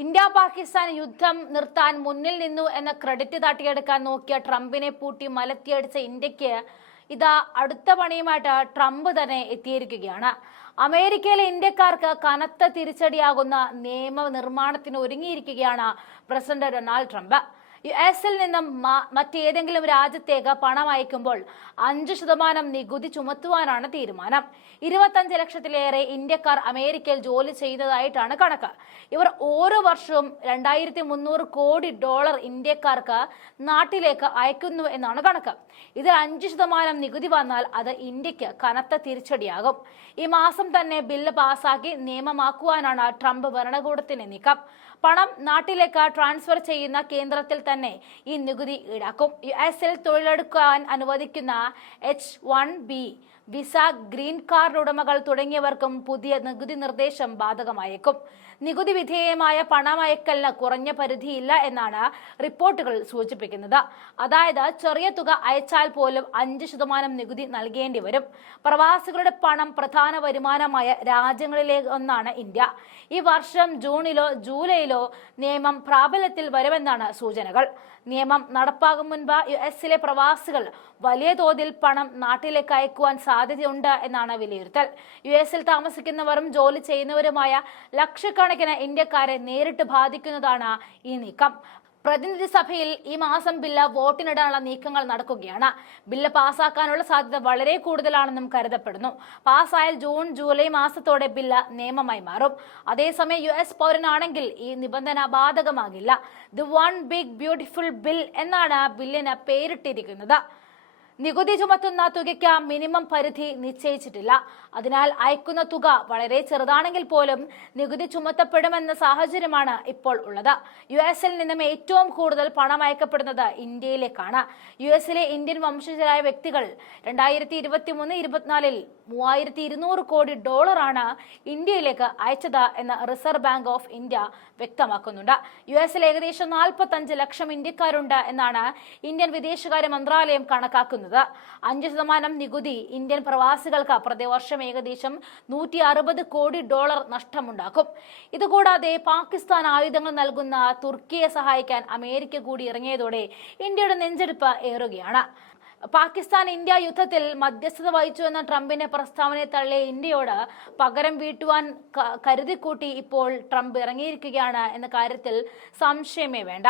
India Pakistan യുദ്ധം നിർത്താൻ മുന്നിൽ നിന്നു എന്ന ക്രെഡിറ്റ് തട്ടിയെടുക്കാൻ നോക്കിയ ട്രംപിനെ പൂട്ടി മലത്തിയടിച്ച ഇന്ത്യയ്ക്ക് ഇതാ അടുത്ത പണിയുമായിട്ട് ട്രംപ് തന്നെ എത്തിയിരിക്കുകയാണ്. അമേരിക്കയിലെ ഇന്ത്യക്കാർക്ക് കനത്ത തിരിച്ചടിയാകുന്ന നിയമനിർമ്മാണത്തിന് ഒരുങ്ങിയിരിക്കുകയാണ് പ്രസിഡന്റ് ഡൊണാൾഡ് ട്രംപ്. യു എസിൽ നിന്നും മറ്റേതെങ്കിലും രാജ്യത്തേക്ക് പണം അയക്കുമ്പോൾ അഞ്ച് ശതമാനം നികുതി ചുമത്തുവാനാണ് തീരുമാനം. ഇരുപത്തഞ്ച് ലക്ഷത്തിലേറെ ഇന്ത്യക്കാർ അമേരിക്കയിൽ ജോലി ചെയ്തതായിട്ടാണ് കണക്ക്. ഇവർ ഓരോ വർഷവും രണ്ടായിരത്തി മുന്നൂറ് കോടി ഡോളർ ഇന്ത്യക്കാർക്ക് നാട്ടിലേക്ക് അയക്കുന്നു എന്നാണ് കണക്ക്. ഇതിൽ അഞ്ച് ശതമാനം നികുതി വന്നാൽ അത് ഇന്ത്യയ്ക്ക് കനത്ത തിരിച്ചടിയാകും. ഈ മാസം തന്നെ ബില്ല് പാസാക്കി നിയമമാക്കുവാനാണ് ട്രംപ് ഭരണകൂടത്തിന്റെ നീക്കം. പണം നാട്ടിലേക്ക് ട്രാൻസ്ഫർ ചെയ്യുന്ന കേന്ദ്രത്തിൽ തന്നെ ഈ നികുതി ഈടാക്കും. യു എസിൽ തൊഴിലെടുക്കാൻ അനുവദിക്കുന്ന H one B visa green card ഉടമകൾ തുടങ്ങിയവർക്കും പുതിയ നികുതി നിർദ്ദേശം ബാധകമായേക്കും. നികുതി വിധേയമായ പണമയക്കലിന് കുറഞ്ഞ പരിധിയില്ല എന്നാണ് റിപ്പോർട്ടുകൾ സൂചിപ്പിക്കുന്നത്. അതായത് ചെറിയ തുക അയച്ചാൽ പോലും അഞ്ച് ശതമാനം നികുതി നൽകേണ്ടി വരും. പ്രവാസികളുടെ പണം പ്രധാന വരുമാനമായ രാജ്യങ്ങളിലെ ഒന്നാണ് ഇന്ത്യ. ഈ വർഷം ജൂണിലോ ജൂലൈയിലോ നിയമം പ്രാബല്യത്തിൽ വരുമെന്നാണ് സൂചനകൾ. നിയമം നടപ്പാകും മുൻപ് യു എസിലെ പ്രവാസികൾ വലിയ തോതിൽ പണം നാട്ടിലേക്ക് അയക്കുവാൻ സാധ്യതയുണ്ട് എന്നാണ് വിലയിരുത്തൽ. യു എസിൽ താമസിക്കുന്നവരും ജോലി ചെയ്യുന്നവരുമായ ലക്ഷക്കണക്കിന് ഇന്ത്യക്കാരെ നേരിട്ട് ബാധിക്കുന്നതാണ് ഈ നീക്കം. പ്രതിനിധി സഭയിൽ ഈ മാസം ബില്ല് വോട്ടിനിടാനുള്ള നീക്കങ്ങൾ നടക്കുകയാണ്. ബില്ല് പാസാക്കാനുള്ള സാധ്യത വളരെ കൂടുതലാണെന്നും കരുതപ്പെടുന്നു. പാസ്സായാൽ ജൂൺ ജൂലൈ മാസത്തോടെ ബില്ല് നിയമമായി മാറും. അതേസമയം യു എസ് പൗരനാണെങ്കിൽ ഈ നിബന്ധന ബാധകമാകില്ല. The one big beautiful bill എന്നാണ് ബില്ലിന് പേരിട്ടിരിക്കുന്നത്. നികുതി ചുമത്തുന്ന തുകയ്ക്ക് മിനിമം പരിധി നിശ്ചയിച്ചിട്ടില്ല. അതിനാൽ അയക്കുന്ന തുക വളരെ ചെറുതാണെങ്കിൽ പോലും നികുതി ചുമത്തപ്പെടുമെന്ന സാഹചര്യമാണ് ഇപ്പോൾ ഉള്ളത്. യു എസിൽ നിന്നും ഏറ്റവും കൂടുതൽ പണം അയക്കപ്പെടുന്നത് ഇന്ത്യയിലേക്കാണ്. യു എസിലെ ഇന്ത്യൻ വംശജരായ വ്യക്തികൾ രണ്ടായിരത്തി ഇരുപത്തി മൂന്ന് ഇരുപത്തിനാലിൽ മൂവായിരത്തി ഇരുന്നൂറ് കോടി ഡോളറാണ് ഇന്ത്യയിലേക്ക് അയച്ചത് എന്ന് റിസർവ് ബാങ്ക് ഓഫ് ഇന്ത്യ വ്യക്തമാക്കുന്നുണ്ട്. യു എസിൽ ഏകദേശം നാൽപ്പത്തഞ്ച് ലക്ഷം ഇന്ത്യക്കാരുണ്ട് എന്നാണ് ഇന്ത്യൻ വിദേശകാര്യ മന്ത്രാലയം കണക്കാക്കുന്നത്. അഞ്ച് ശതമാനം നികുതി ഇന്ത്യൻ പ്രവാസികൾക്ക് പ്രതിവർഷം ഏകദേശം നൂറ്റി അറുപത് കോടി ഡോളർ നഷ്ടമുണ്ടാക്കും. ഇതുകൂടാതെ പാകിസ്ഥാൻ ആയുധങ്ങൾ നൽകുന്ന തുർക്കിയെ സഹായിക്കാൻ അമേരിക്ക കൂടി ഇറങ്ങിയതോടെ ഇന്ത്യയുടെ നെഞ്ചെടുപ്പ് ഏറുകയാണ്. പാകിസ്ഥാൻ ഇന്ത്യ യുദ്ധത്തിൽ മധ്യസ്ഥത വഹിച്ചു എന്ന ട്രംപിന്റെ പ്രസ്താവനയെ തള്ളിയ ഇന്ത്യയോട് പകരം വീട്ടുവാൻ കരുതിക്കൂട്ടി ഇപ്പോൾ ട്രംപ് ഇറങ്ങിയിരിക്കുകയാണ് എന്ന കാര്യത്തിൽ സംശയമേ വേണ്ട.